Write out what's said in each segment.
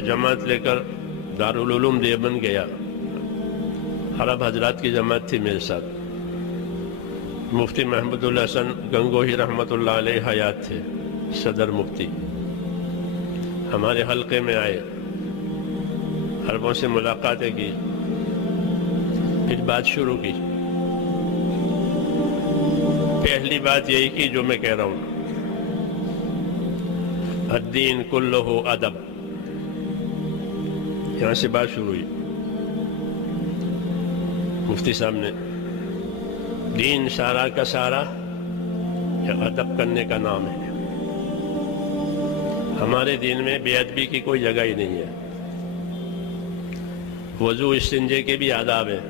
جماعت لے کر دارالعلوم دیوبند گیا. عرب حضرات کی جماعت تھی میرے ساتھ. مفتی محمود الحسن گنگوہی رحمۃ اللہ علیہ حیات تھے صدر مفتی. ہمارے حلقے میں آئے, عربوں سے ملاقاتیں کی, پھر بات شروع کی. پہلی بات یہی کی جو میں کہہ رہا ہوں, الدین کلہ ادب. یہاں سے بات شروع ہوئی مفتی صاحب نے. دین سارا کا سارا ادب کرنے کا نام ہے. ہمارے دین میں بے ادبی کی کوئی جگہ ہی نہیں ہے. وضو استنجے کے بھی آداب ہیں,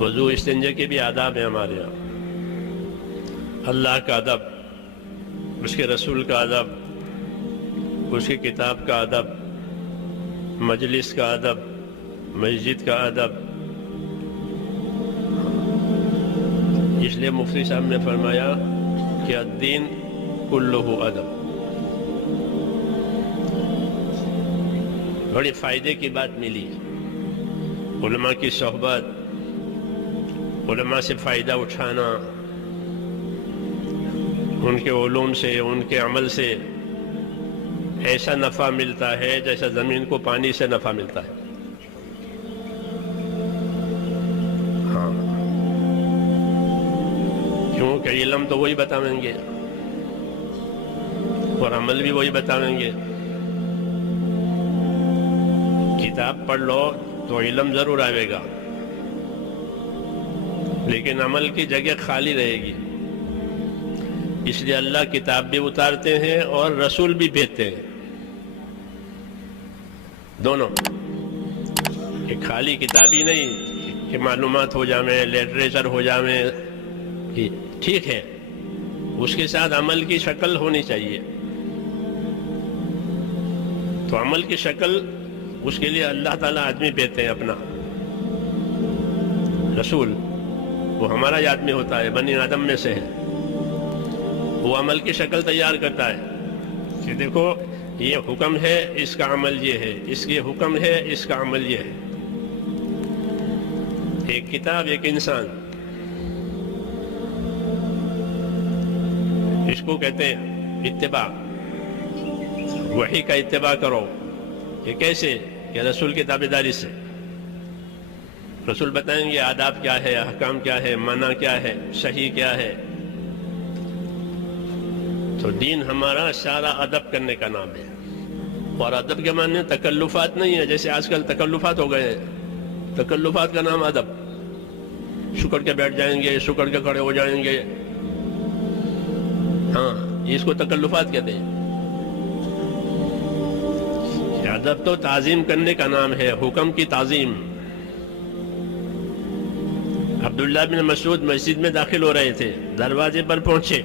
وضو استنجے کے بھی آداب ہیں ہمارے یہاں. اللہ کا ادب, اس کے رسول کا ادب, اس کی کتاب کا ادب, مجلس کا ادب, مسجد کا ادب. اس لیے مفتی صاحب نے فرمایا کہ الدین کلہ ادب. بڑی فائدے کی بات ملی. علماء کی صحبت, علماء سے فائدہ اٹھانا, ان کے علوم سے, ان کے عمل سے ایسا نفع ملتا ہے جیسا زمین کو پانی سے نفع ملتا ہے. ہاں, کیونکہ علم تو وہی بتائیں گے اور عمل بھی وہی بتائیں گے. کتاب پڑھ لو تو علم ضرور آئے گا, لیکن عمل کی جگہ خالی رہے گی. اس لیے اللہ کتاب بھی اتارتے ہیں اور رسول بھی بھیجتے ہیں, دونوں. کہ خالی کتاب ہی نہیں کہ معلومات ہو جائیں, لٹریچر ہو جائیں, ٹھیک ہے, اس کے ساتھ عمل کی شکل ہونی چاہیے. تو عمل کی شکل, اس کے لیے اللہ تعالیٰ آدمی بھیجتے ہیں اپنا رسول. وہ ہمارا ہی آدمی ہوتا ہے, بنی آدم میں سے ہے. وہ عمل کی شکل تیار کرتا ہے کہ دیکھو یہ حکم ہے, اس کا عمل یہ ہے, اس کے حکم ہے, اس کا عمل یہ ہے. ایک کتاب, ایک انسان, اس کو کہتے ہیں اتباع. وحی کا اتباع کرو. یہ کیسے؟ کہ رسول کی تابعداری سے. رسول بتائیں گے آداب کیا ہے, احکام کیا ہے, منع کیا ہے, صحیح کیا ہے. تو دین ہمارا سارا ادب کرنے کا نام ہے. اور ادب کے معنی تکلفات نہیں ہے جیسے آج کل تکلفات ہو گئے ہیں. تکلفات کا نام ادب. شکر کے بیٹھ جائیں گے, شکر کے کھڑے ہو جائیں گے. ہاں, اس کو تکلفات کہتے ہیں. ادب تو تعظیم کرنے کا نام ہے, حکم کی تعظیم. عبداللہ بن مسعود مسجد میں داخل ہو رہے تھے, دروازے پر پہنچے.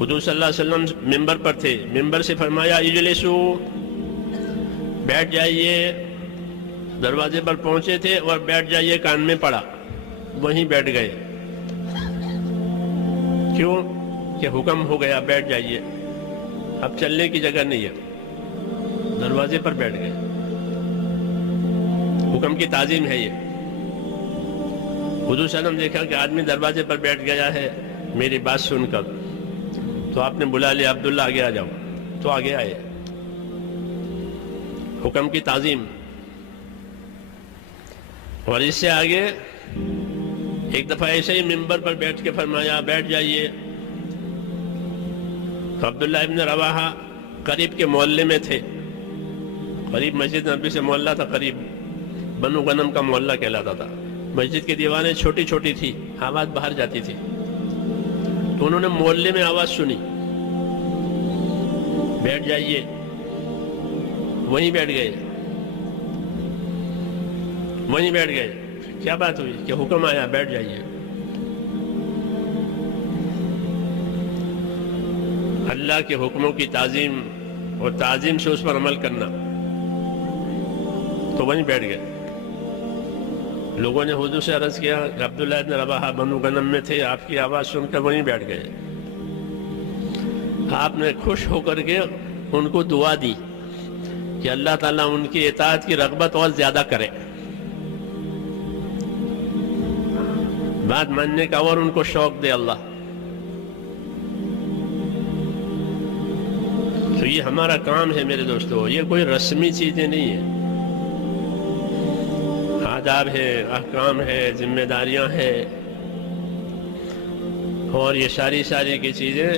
حضور صلی اللہ علیہ وسلم ممبر پر تھے. ممبر سے فرمایا اجلسو, بیٹھ جائیے. دروازے پر پہنچے تھے اور بیٹھ جائیے کان میں پڑا, وہیں بیٹھ گئے. کیوں؟ کہ حکم ہو گیا بیٹھ جائیے, اب چلنے کی جگہ نہیں ہے. دروازے پر بیٹھ گئے. حکم کی تعظیم ہے یہ. حضور صلی اللہ علیہ وسلم دیکھا کہ آدمی دروازے پر بیٹھ گیا ہے میری بات سن کر, تو آپ نے بلا لیا, عبداللہ آگے آ جاؤ. تو آگے آئے. حکم کی تعظیم. اور اس سے آگے ایک دفعہ ایسے ہی ممبر پر بیٹھ کے فرمایا بیٹھ جائیے. تو عبداللہ ابن رواحہ قریب کے محلے میں تھے. قریب مسجد نبی سے محلہ تھا, قریب بنو غنم کا محلہ کہلاتا تھا. مسجد کی دیواریں چھوٹی چھوٹی تھی, آواز باہر جاتی تھی. تو انہوں نے محلے میں آواز سنی بیٹھ جائیے, وہیں بیٹھ گئے. وہیں بیٹھ گئے. کیا بات ہوئی؟ کہ حکم آیا بیٹھ جائیے. اللہ کے حکموں کی تعظیم اور تعظیم سے اس پر عمل کرنا. تو وہیں بیٹھ گئے. لوگوں نے حضور سے عرض کیا کہ عبداللہ ابن رواحہ بنو غنم میں تھے, آپ کی آواز سن کر وہیں بیٹھ گئے. آپ نے خوش ہو کر کے ان کو دعا دی کہ اللہ تعالیٰ ان کی اطاعت کی رغبت اور زیادہ کرے، بات ماننے کا اور ان کو شوق دے اللہ۔ تو یہ ہمارا کام ہے میرے دوستو، یہ کوئی رسمی چیزیں نہیں ہیں، آداب ہے، احکام ہے، ذمہ داریاں ہیں، اور یہ ساری کی چیزیں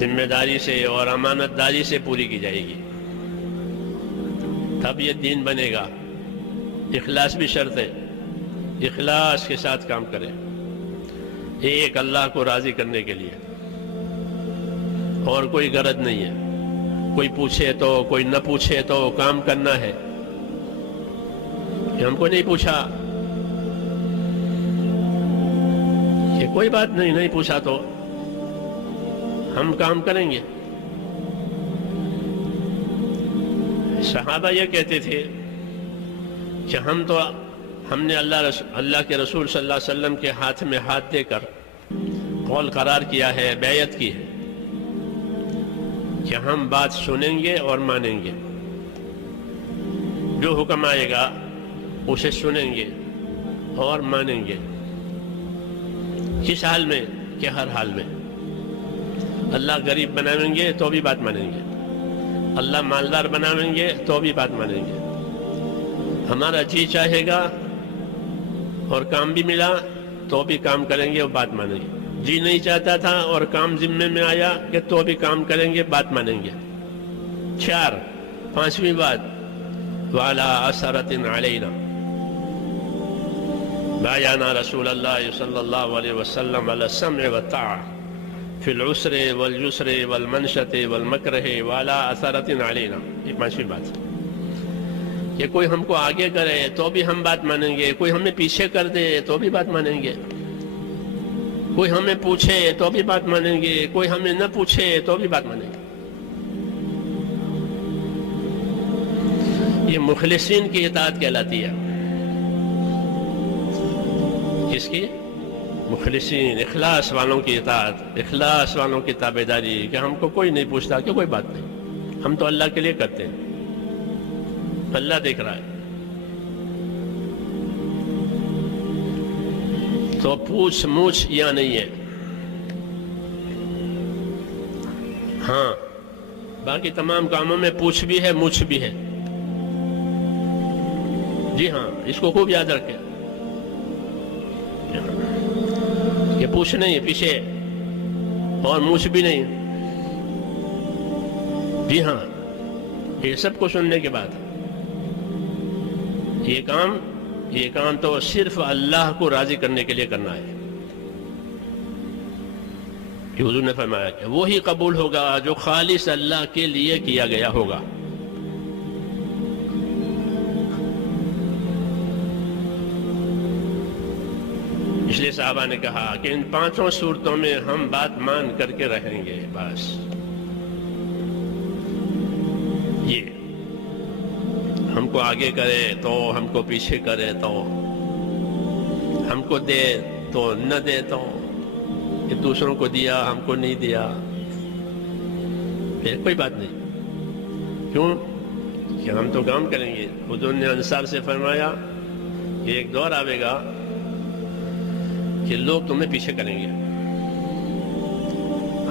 ذمہ داری سے اور امانت داری سے پوری کی جائے گی، تب یہ دین بنے گا۔ اخلاص بھی شرط ہے، اخلاص کے ساتھ کام کریں، ایک اللہ کو راضی کرنے کے لیے، اور کوئی غرض نہیں ہے، کوئی پوچھے تو کوئی نہ پوچھے تو کام کرنا ہے۔ کہ ہم کو نہیں پوچھا، کہ کوئی بات نہیں پوچھا تو ہم کام کریں گے۔ صحابہ یہ کہتے تھے کہ ہم نے اللہ کے رسول صلی اللہ علیہ وسلم کے ہاتھ میں ہاتھ دے کر قول قرار کیا ہے، بیعت کی ہے کہ ہم بات سنیں گے اور مانیں گے، جو حکم آئے گا اسے سنیں گے اور مانیں گے۔ کس حال میں؟ کہ ہر حال میں۔ اللہ غریب بنائیں گے تو بھی بات مانیں گے، اللہ مالدار بنائیں گے تو بھی بات مانیں گے، ہمارا جی چاہے گا اور کام بھی ملا تو بھی کام کریں گے اور بات مانیں گے، جی نہیں چاہتا تھا اور کام ذمے میں آیا کہ تو بھی کام کریں گے، بات مانیں گے۔ 4 5ویں بات، وَعَلَىٰ أَثَرَةٍ عَلَيْنَا بَايَعْنَا رسول اللہ صلی اللہ علیہ وسلم علی السمع والطاعة فی العسر واليسر والمنشة والمکرہ وعلی اثرۃ علینا۔ یہ 5ویں بات کہ کوئی ہم کو آگے کرے تو بھی ہم بات مانیں گے، کوئی ہمیں پیچھے کر دے تو بھی بات مانیں گے، کوئی ہمیں پوچھے تو بھی بات مانیں گے، کوئی ہمیں نہ پوچھے تو بھی بات مانیں گے۔ یہ مخلصین کی اطاعت کہلاتی ہے۔ کس کی؟ مخلصین، اخلاص والوں کی اطاعت، اخلاص والوں کی تابعداری، کہ ہم کو کوئی نہیں پوچھتا کہ کوئی بات نہیں، ہم تو اللہ کے لیے کرتے ہیں، اللہ دیکھ رہا ہے۔ تو پوچھ موچھ یا نہیں ہے۔ ہاں، باقی تمام کاموں میں پوچھ بھی ہے، موچھ بھی ہے۔ جی ہاں، اس کو خوب یاد رکھیں کہ پوچھ نہیں ہے پیچھے اور موچھ بھی نہیں۔ جی ہاں، یہ سب کو سننے کے بعد یہ کام تو صرف اللہ کو راضی کرنے کے لیے کرنا ہے۔ کہ حضور نے فرمایا کہ وہی قبول ہوگا جو خالص اللہ کے لیے کیا گیا ہوگا۔ اس لیے صحابہ نے کہا کہ ان 5 صورتوں میں ہم بات مان کر کے رہیں گے، بس یہ ہم کو آگے کرے تو، ہم کو پیچھے کرے تو، ہم کو دے تو نہ دے تو، کہ دوسروں کو دیا ہم کو نہیں دیا، پھر کوئی بات نہیں۔ کیوں؟ کہ ہم تو کام کریں گے۔ حضور نے انصار سے فرمایا کہ ایک دور آئے گا کہ لوگ تمہیں پیچھے کریں گے۔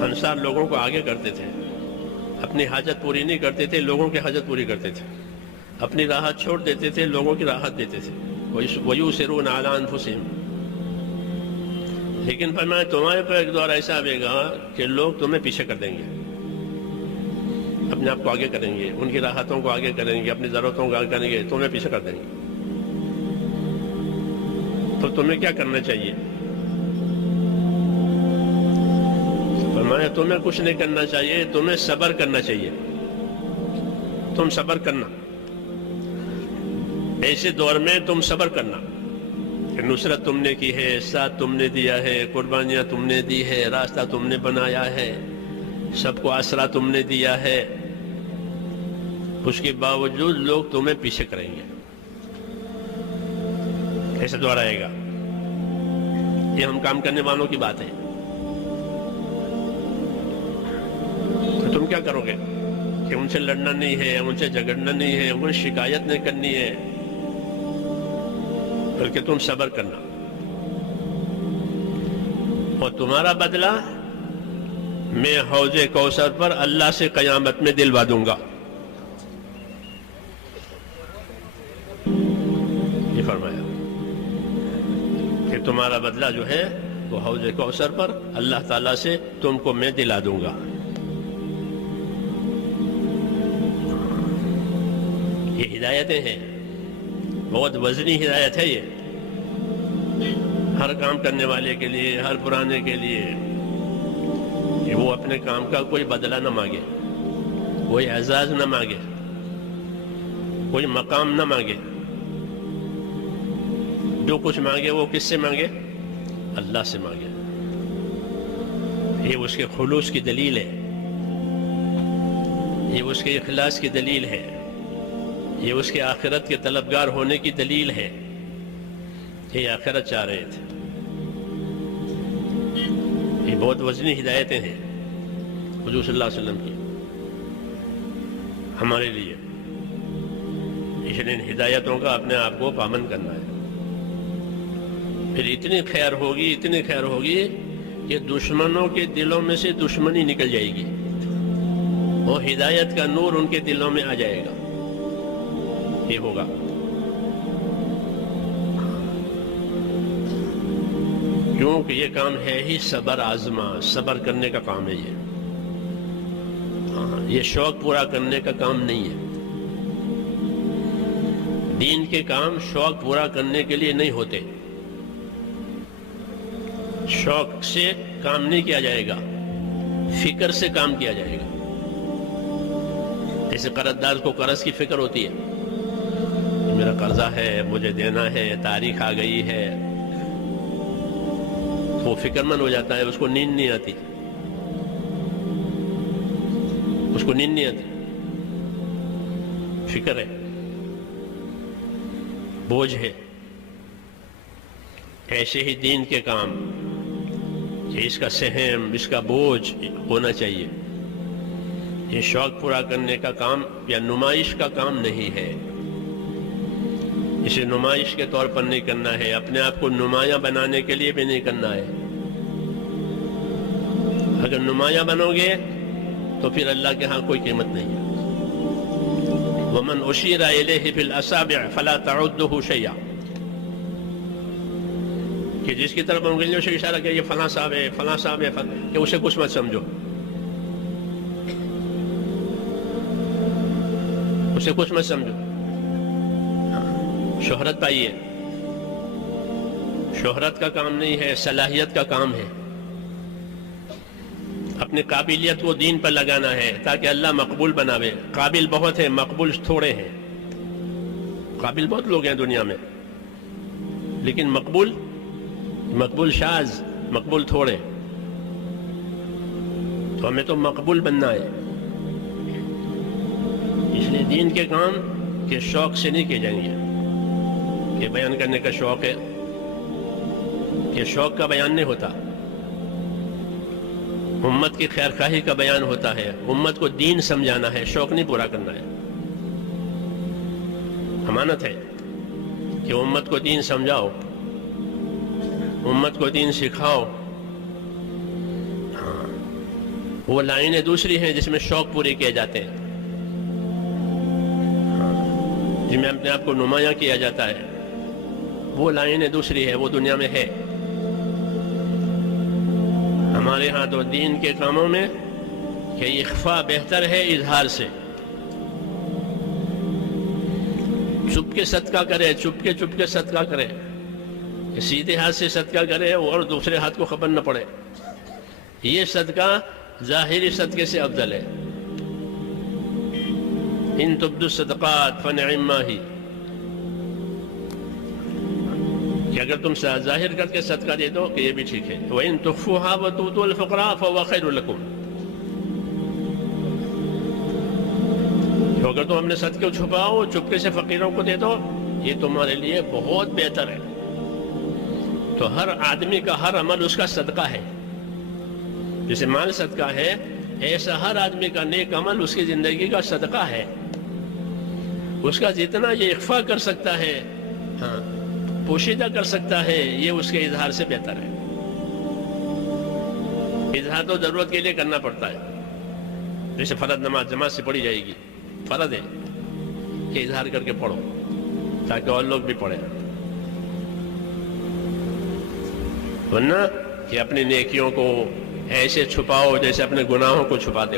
انصار لوگوں کو آگے کرتے تھے، اپنی حاجت پوری نہیں کرتے تھے، لوگوں کی حاجت پوری کرتے تھے، اپنی راحت چھوڑ دیتے تھے، لوگوں کی راحت دیتے تھے۔ وَيُؤْثِرُونَ عَلَىٰ أَنفُسِهِمْ۔ لیکن فرمایا تمہارے پر ایک دور ایسا آئے گا کہ لوگ تمہیں پیچھے کر دیں گے، اپنے آپ کو آگے کریں گے، ان کی راحتوں کو آگے کریں گے، اپنی ضرورتوں کو آگے کریں گے، تمہیں پیچھے کر دیں گے۔ تو تمہیں کیا کرنا چاہیے؟ فرمایا تمہیں کچھ نہیں کرنا چاہیے، تمہیں صبر کرنا چاہیے۔ تم صبر کرنا، ایسے دور میں تم صبر کرنا کہ نصرت تم نے کی ہے، ساتھ تم نے دیا ہے، قربانیاں تم نے دی ہے، راستہ تم نے بنایا ہے، سب کو آسرا تم نے دیا ہے، اس کے باوجود لوگ تمہیں پیچھے کریں گے۔ ایسا دور آئے گا۔ یہ ہم کام کرنے والوں کی بات ہے۔ تو تم کیا کرو گے کہ ان سے لڑنا نہیں ہے، ان سے جھگڑنا نہیں ہے، ان سے شکایت نہیں کرنی ہے، بلکہ تم صبر کرنا، اور تمہارا بدلہ میں حوض کوثر پر اللہ سے قیامت میں دلوا دوں گا. یہ فرمایا کہ تمہارا بدلہ جو ہے وہ حوض کوثر پر اللہ تعالیٰ سے تم کو میں دلا دوں گا. یہ ہدایتیں ہیں، بہت وزنی ہدایت ہے یہ، ہر کام کرنے والے کے لیے، ہر پرانے کے لیے، کہ وہ اپنے کام کا کوئی بدلہ نہ مانگے، کوئی اعزاز نہ مانگے، کوئی مقام نہ مانگے. جو کچھ مانگے وہ کس سے مانگے؟ اللہ سے مانگے. یہ اس کے خلوص کی دلیل ہے، یہ اس کے اخلاص کی دلیل ہے، یہ اس کے آخرت کے طلبگار ہونے کی دلیل ہے. یہ آخرت چاہ رہے تھے. یہ بہت وزنی ہدایتیں ہیں حضور صلی اللہ علیہ وسلم کی ہمارے لیے. اس لیے ان ہدایتوں کا اپنے آپ کو پابند کرنا ہے. پھر اتنی خیر ہوگی، اتنی خیر ہوگی کہ دشمنوں کے دلوں میں سے دشمنی نکل جائے گی، اور ہدایت کا نور ان کے دلوں میں آ جائے گا. یہ ہوگا. کیونکہ یہ کام ہے ہی صبر آزما، صبر کرنے کا کام ہے یہ. یہ شوق پورا کرنے کا کام نہیں ہے. دین کے کام شوق پورا کرنے کے لیے نہیں ہوتے. شوق سے کام نہیں کیا جائے گا، فکر سے کام کیا جائے گا. جیسے قرض دار کو قرض کی فکر ہوتی ہے، میرا قرضہ ہے، مجھے دینا ہے، تاریخ آ گئی ہے، وہ فکر مند ہو جاتا ہے. اس کو نیند نہیں آتی، اس کو نیند نہیں آتی. فکر ہے، بوجھ ہے. ایسے ہی دین کے کام کہ اس کا سہم، اس کا بوجھ ہونا چاہیے. یہ شوق پورا کرنے کا کام یا نمائش کا کام نہیں ہے. اسے نمائش کے طور پر نہیں کرنا ہے، اپنے آپ کو نمایاں بنانے کے لیے بھی نہیں کرنا ہے. اگر نمایاں بنو گے تو پھر اللہ کے ہاں کوئی قیمت نہیں ہے. وَمَنْ أُشِيرَ إِلَيْهِ بِالْأَصَابِعِ فَلَا تَعُدُّهُ شَيْئًا، کہ جس کی طرف انگلیوں سے اشارہ کیا یہ فلاں صاحب ہے، فلاں صاحب ہے، کہ اسے کچھ مت سمجھو، اسے کچھ مت سمجھو. شہرت پائیے، شہرت کا کام نہیں ہے، صلاحیت کا کام ہے. اپنی قابلیت کو دین پر لگانا ہے تاکہ اللہ مقبول بناوے. قابل بہت ہیں، مقبول تھوڑے ہیں. قابل بہت لوگ ہیں دنیا میں، لیکن مقبول شاذ، مقبول تھوڑے. تو ہمیں تو مقبول بننا ہے. اس لیے دین کے کام کے شوق سے نہیں کیے جائیں گے کہ بیان کرنے کا شوق ہے، کہ شوق کا بیان نہیں ہوتا. امت کی خیر خواہی کا بیان ہوتا ہے، امت کو دین سمجھانا ہے، شوق نہیں پورا کرنا ہے. امانت ہے کہ امت کو دین سمجھاؤ، امت کو دین سکھاؤ. وہ لائنیں دوسری ہیں جس میں شوق پورے کیے جاتے ہیں، جس میں اپنے آپ کو نمایاں کیا جاتا ہے. وہ لائنیں دوسری ہے، وہ دنیا میں ہے. ہمارے ہاں تو دین کے کاموں میں کہ اخفاء بہتر ہے اظہار سے. چپ کے صدقہ کرے، چپ کے صدقہ کرے، سیدھے ہاتھ سے صدقہ کرے اور دوسرے ہاتھ کو خبر نہ پڑے. یہ صدقہ ظاہری صدقے سے افضل ہے. ان تبدوا الصدقات فنعما ہی، کہ اگر تم ظاہر کر کے صدقہ دے دو کہ یہ بھی ٹھیک ہے. وَإِن تُخْفُوهَا وَتُؤْتُوها الْفُقَرَاءَ فَهُوَ خَيْرٌ لَكُمْ، اگر تم اپنے صدقے کو چھپاؤ، چپکے سے فقیروں کو دے دو، یہ تمہارے لیے بہت بہتر ہے. تو ہر آدمی کا ہر عمل اس کا صدقہ ہے. جیسے مال صدقہ ہے، ایسا ہر آدمی کا نیک عمل اس کی زندگی کا صدقہ ہے. اس کا جتنا یہ اخفا کر سکتا ہے، ہاں پوشیدہ کر سکتا ہے، یہ اس کے اظہار سے بہتر ہے. اظہار تو ضرورت کے لیے کرنا پڑتا ہے. جیسے فرض نماز جماعت سے پڑھی جائے گی، فرض ہے کہ اظہار کر کے پڑھو تاکہ اور لوگ بھی پڑھیں. ورنہ کہ اپنی نیکیوں کو ایسے چھپاؤ جیسے اپنے گناہوں کو چھپاتے